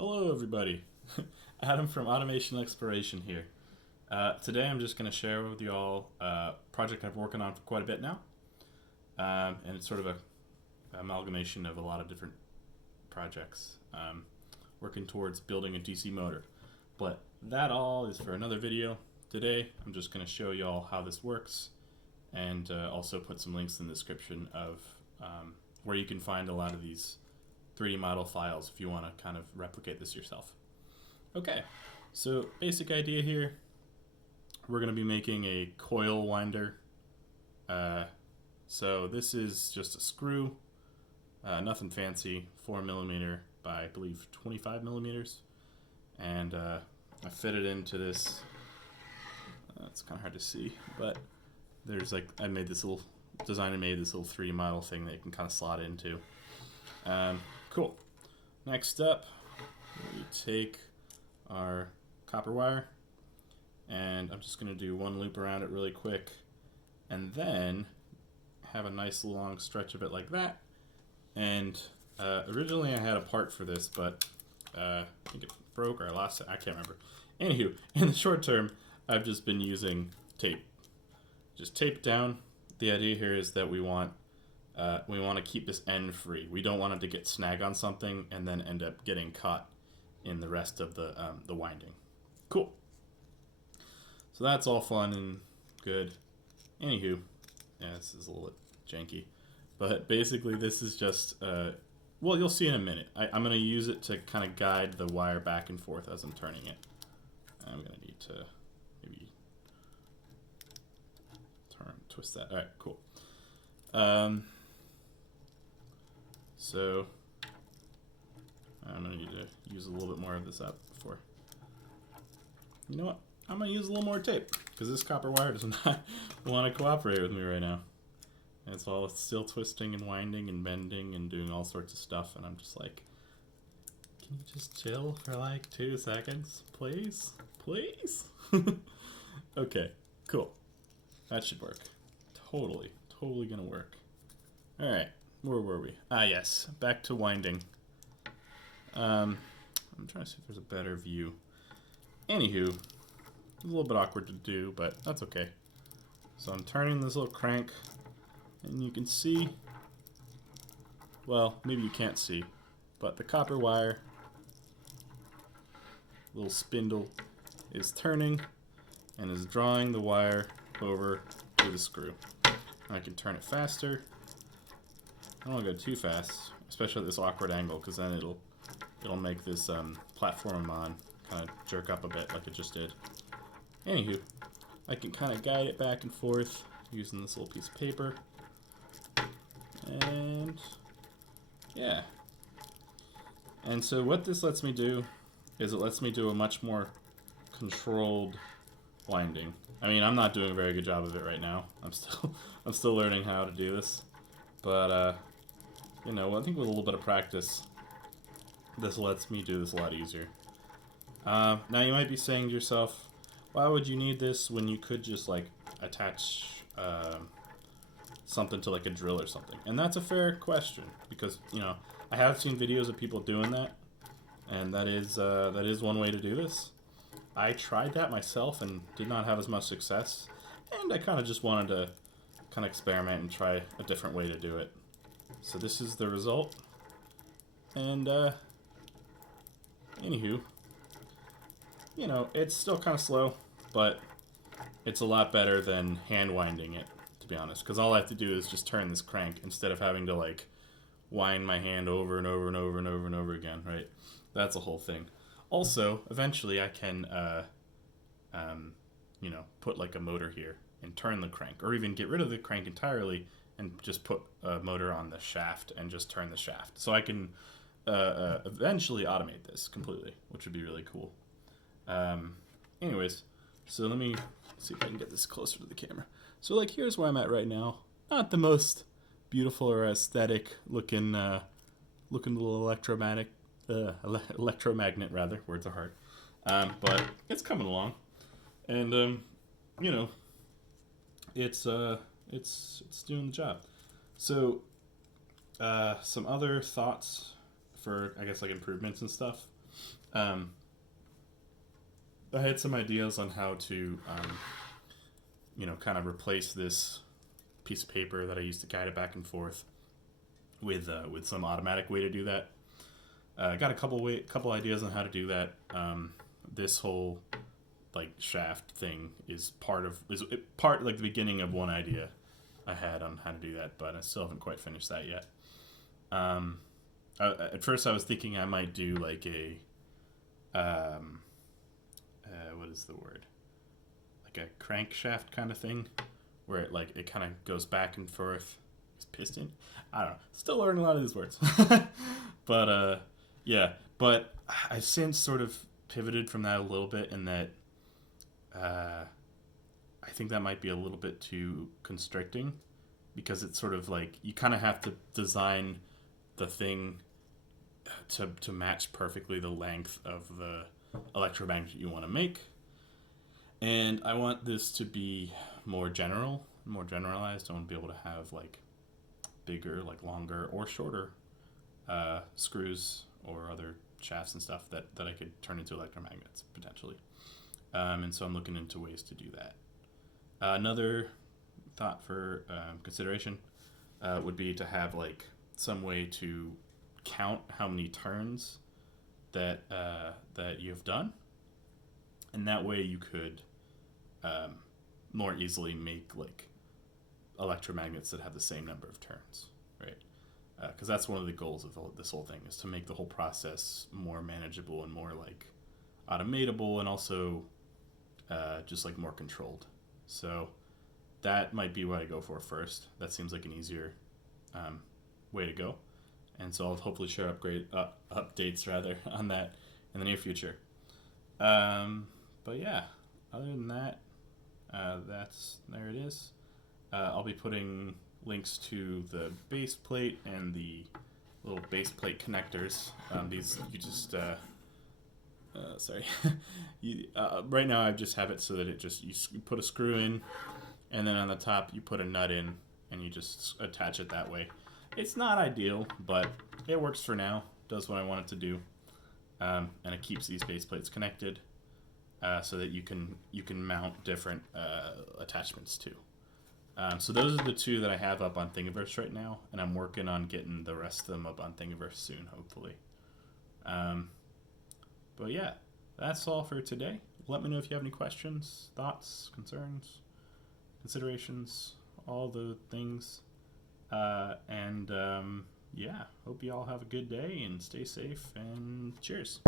Hello everybody, Adam from Automation Exploration here. Today I'm just going to share with you all a project I've been working on for quite a bit now, and it's sort of a amalgamation of a lot of different projects, working towards building a DC motor. But that all is for another video. Today I'm just going to show you all how this works, and also put some links in the description of where you can find a lot of these 3D model files if you want to kind of replicate this yourself. Okay, so basic idea here, we're going to be making a coil winder. So this is just a screw, nothing fancy, 4mm by I believe 25mm, and I fit it into this. It's kind of hard to see, but there's like I made this little 3D model thing that you can kind of slot into. Cool. Next up, we take our copper wire, and I'm just going to do one loop around it really quick, and then have a nice long stretch of it like that. And originally I had a part for this, but I think it broke or I lost it. I can't remember. Anywho, in the short term, I've just been using tape. Just tape it down. The idea here is that we want to keep this end free. We don't want it to get snag on something and then end up getting caught in the rest of the winding. Cool. So that's all fun and good. Anywho, yeah, this is a little bit janky, but basically this is just, well, you'll see in a minute. I'm going to use it to kind of guide the wire back and forth as I'm turning it. I'm going to need to maybe twist that. All right, cool. So I'm going to need to use a little bit more of this up before. You know what? I'm going to use a little more tape because this copper wire does not want to cooperate with me right now. And it's still twisting and winding and bending and doing all sorts of stuff, and I'm just like, can you just chill for like 2 seconds, please? Please? Okay, cool. That should work. Totally gonna work. Alright, where were we? Ah, yes, back to winding. I'm trying to see if there's a better view. Anywho, it's a little bit awkward to do, but that's okay. So I'm turning this little crank, and you can see, well, maybe you can't see, but the copper wire, little spindle, is turning and is drawing the wire over to the screw. I can turn it faster. I don't want to go too fast, especially at this awkward angle, because then it'll make this platform I'm on kind of jerk up a bit like it just did. Anywho, I can kind of guide it back and forth using this little piece of paper. And yeah. And so what this lets me do is it lets me do a much more controlled winding. I mean, I'm not doing a very good job of it right now. I'm still learning how to do this. But you know, I think with a little bit of practice, this lets me do this a lot easier. Now you might be saying to yourself, why would you need this when you could just like attach something to like a drill or something? And that's a fair question, because you know, I have seen videos of people doing that, and that is one way to do this. I tried that myself and did not have as much success, and I kind of just wanted to kind of experiment and try a different way to do it. So this is the result, and anywho, you know, it's still kind of slow, but it's a lot better than hand winding it, to be honest, because all I have to do is just turn this crank instead of having to like wind my hand over and over and over and over and over again, right? That's a whole thing. Also, eventually I can, you know, put like a motor here and turn the crank, or even get rid of the crank entirely and just put a motor on the shaft and just turn the shaft. So I can eventually automate this completely, which would be really cool. Anyways, so let me see if I can get this closer to the camera. So like here's where I'm at right now. Not the most beautiful or aesthetic looking little electromagnet rather, words are hard, but it's coming along, and you know, it's doing the job. So some other thoughts for, I guess, like improvements and stuff. Um, I had some ideas on how to, kind of replace this piece of paper that I used to guide it back and forth with some automatic way to do that. I got a couple ideas on how to do that. This whole like shaft thing is part like the beginning of one idea I had on how to do that, but I still haven't quite finished that yet. At first, I was thinking I might do like a what is the word? Like a crankshaft kind of thing, where it kind of goes back and forth. Is piston? I don't know. Still learning a lot of these words, but yeah. But I've since sort of pivoted from that a little bit, in that I think that might be a little bit too constricting, because it's sort of like you kind of have to design the thing to match perfectly the length of the electromagnet you want to make. And I want this to be more generalized. I want to be able to have like bigger, like longer or shorter screws or other shafts and stuff that I could turn into electromagnets potentially. And so I'm looking into ways to do that. Another thought for consideration would be to have like some way to count how many turns that you've done, and that way you could more easily make like electromagnets that have the same number of turns, right? Because that's one of the goals of this whole thing, is to make the whole process more manageable and more like automatable, and also just like more controlled. So that might be what I go for first. That seems like an easier way to go, and so I'll hopefully share updates rather on that in the near future. But yeah, other than that, there it is. I'll be putting links to the base plate and the little base plate connectors. These you just sorry. Right now I just have it so that you put a screw in, and then on the top you put a nut in, and you just attach it that way. It's not ideal, but it works for now. Does what I want it to do, and it keeps these base plates connected, so that you can mount different attachments too. So those are the two that I have up on Thingiverse right now, and I'm working on getting the rest of them up on Thingiverse soon, hopefully. But yeah, that's all for today. Let me know if you have any questions, thoughts, concerns, considerations, all the things. Yeah, hope you all have a good day and stay safe, and cheers.